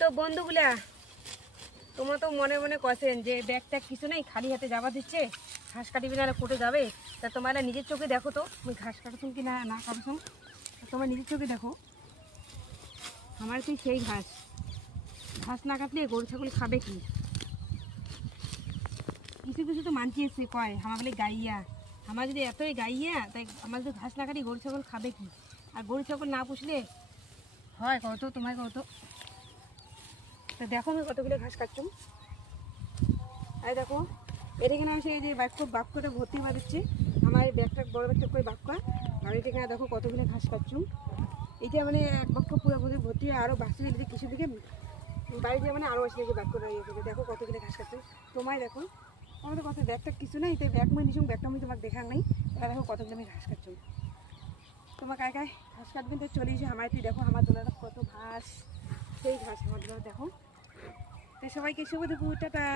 তো বন্ধুগুলা, তোমরা তো মনে মনে কছেন যে ব্যাগটা কিছু নেই, খালি হাতে যাবা দিচ্ছে, ঘাস কাটিবি না কোটে যাবে। তা তোমরা নিজের চোখে দেখো তো তুমি ঘাস কাটছুন কি না না কাটছুন, তোমরা নিজের চোখে দেখো। আমার তুই সেই ঘাস ঘাস না কাটলে গরু ছাগল খাবে কি? কিছু কিছু তো মানছি এসে কয় আমার বলে গাইয়া, আমার যদি এতই গাইয়া তাই আমার যদি ঘাস না কাটি গরু ছাগল খাবে কি? আর গরু ছাগল না পুষলে হয় কত তোমায় কত। তা দেখো আমি কতগুলো ঘাস কাটছুম। আর দেখো এটা এখানে আমি সেই যে বাক্যটা ভর্তি হয়ে দিচ্ছি, আমার এই ব্যাগটা বড় ব্যাগটা করে বাক্য। আর এটা এখানে দেখো কতগুলো ঘাস কাটছুম। এইটা মানে এক বাক্য পুরো ভর্তি হয়ে আরও বাঁচতে গেলে কিছু দিকে বাড়িতে মানে আরও আসলে যে বাক্যটা ইয়ে করবে। দেখো কতগুলো ঘাস কাটছুম। তোমায় দেখো আমাদের কথা ব্যাগটা কিছু নেই, তাই ব্যাগ মই নিছুম, ব্যাগটা আমি তোমাকে দেখার নেই। এবার দেখো কতগুলো আমি ঘাস কাটছুম। তোমার কায় কায় ঘাস কাটবেন তো চলে এসে আমার তুই দেখো আমার দোলাটা কত ঘাস, সেই ঘাস আমার দোলা দেখো। তাই সবাইকে শুভ দুপুর, টাটা।